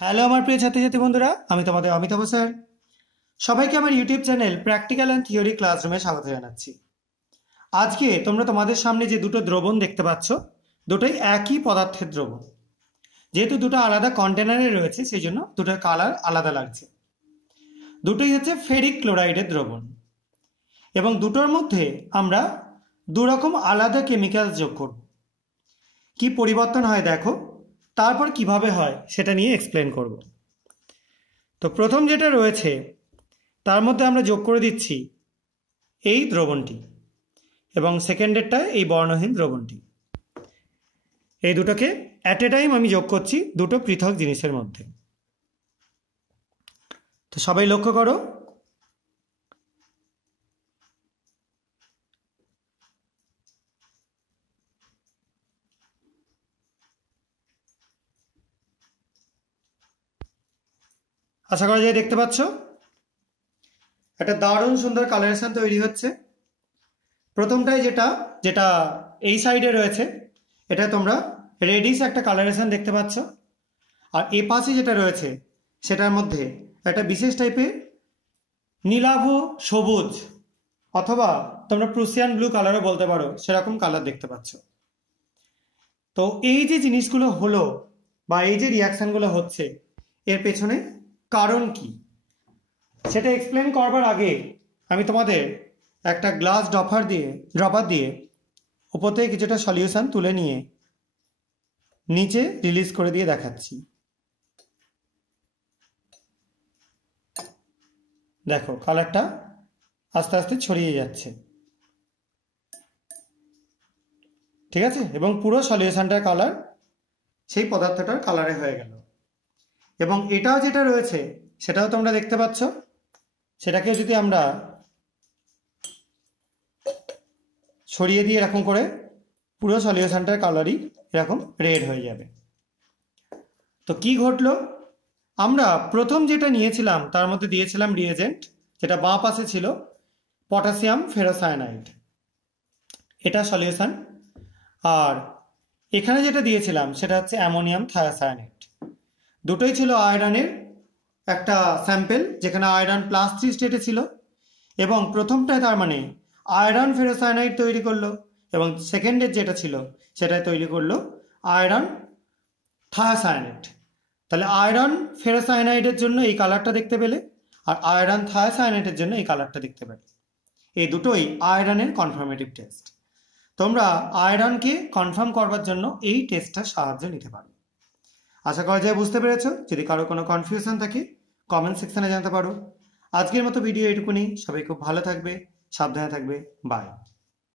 Hello আমার প্রিয় ছাত্রছাত্রী বন্ধুরা, আমি তোমাদের অমিতাভ স্যার। সবাইকে আমার YouTube channel practical and theory ক্লাসরুমে স্বাগত জানাচ্ছি। আজকে তোমরা তোমাদের সামনে যে দুটো দ্রবণ দেখতে পাচ্ছ, দুটোই একই পদার্থের দ্রবণ। যেহেতু দুটো আলাদা কন্টেনারে রয়েছে, সেই জন্য দুটোর কালার আলাদা লাগছে। দুটোই হচ্ছে ফেরিক ক্লোরাইডের দ্রবণ, এবং দুটোর মধ্যে আমরা দুরকম আলাদা কেমিক্যাল যোগ করব। কি পরিবর্তন হয় দেখো, তারপর কিভাবে হয় সেটা নিয়ে এক্সপ্লেন করব। তো প্রথম যেটা রয়েছে তার মধ্যে আমরা যোগ করে দিচ্ছি এই দ্রবণটি, এবং সেকেন্ডেরটা এই বর্ণহীন দ্রবণটি। এই দুটোকে অ্যাট এ টাইম আমি যোগ করছি দুটো পৃথক জিনিসের মধ্যে। তো সবাই লক্ষ্য করো, আশা করা যায় দেখতে পাচ্ছ একটা দারুণ সুন্দর কালারেশন তৈরি হচ্ছে। প্রথমটাই যেটা যেটা এই সাইডে রয়েছে, এটা তোমরা রেডিশ একটা কালারেশন দেখতে পাচ্ছ। আর এ পাশে যেটা রয়েছে সেটার মধ্যে একটা বিশেষ টাইপের নীলাভ সবুজ, অথবা তোমরা প্রুসিয়ান ব্লু কালারও বলতে পারো, সেরকম কালার দেখতে পাচ্ছ। তো এই যে জিনিসগুলো হলো বা এই যে রিয়াকশনগুলো হচ্ছে, এর পেছনে কারণ কি সেটা এক্সপ্লেন করবার আগে আমি তোমাদের একটা গ্লাস ড্রপার দিয়ে উপর থেকে কিছুটা সলিউশন তুলে নিয়ে নিচে রিলিজ করে দিয়ে দেখাচ্ছি। দেখো কালারটা আস্তে আস্তে ছড়িয়ে যাচ্ছে, ঠিক আছে? এবং পুরো সলিউশনটার কালার সেই পদার্থটার কালারে হয়ে গেল। এবং এটাও যেটা রয়েছে সেটাও তোমরা দেখতে পাচ্ছ। সেটাকে যদি আমরা ছড়িয়ে দিয়ে এরকম করে, পুরো সলিউশনটার কালারই এরকম রেড হয়ে যাবে। তো কি ঘটলো, আমরা প্রথম যেটা নিয়েছিলাম তার মধ্যে দিয়েছিলাম রিয়েজেন্ট, যেটা বাঁ পাশে ছিল পটাশিয়াম ফেরোসায়ানাইড, এটা সলিউশন। আর এখানে যেটা দিয়েছিলাম সেটা হচ্ছে অ্যামোনিয়াম থায়োসায়ানেট। দুটোই ছিল আয়রনের একটা স্যাম্পেল, যেখানে আয়রন +3 স্টেটে ছিল। এবং প্রথমটায় তার মানে আয়রন ফেরোসায়ানাইড তৈরি করলো, এবং সেকেন্ডের যেটা ছিল সেটাই তৈরি করলো আয়রন থায়োসায়ানেট। তাহলে আয়রন ফেরোসায়ানাইডের জন্য এই কালারটা দেখতে পেলে, আর আয়রন থায়োসায়ানেটের জন্য এই কালারটা দেখতে পেলে। এই দুটোই আয়রনের কনফার্মেটিভ টেস্ট। তোমরা আয়রনকে কনফার্ম করবার জন্য এই টেস্টটার সাহায্য নিতে পারো। আশা করা যায় বুঝতে পেরেছো। যদি কারো কোনো কনফিউশন থাকে কমেন্ট সেকশনে জানাতে পারো। আজকের মতো ভিডিও এটুকুনি। সবাই খুব ভালো থাকবে, সাবধানে থাকবে। বাই।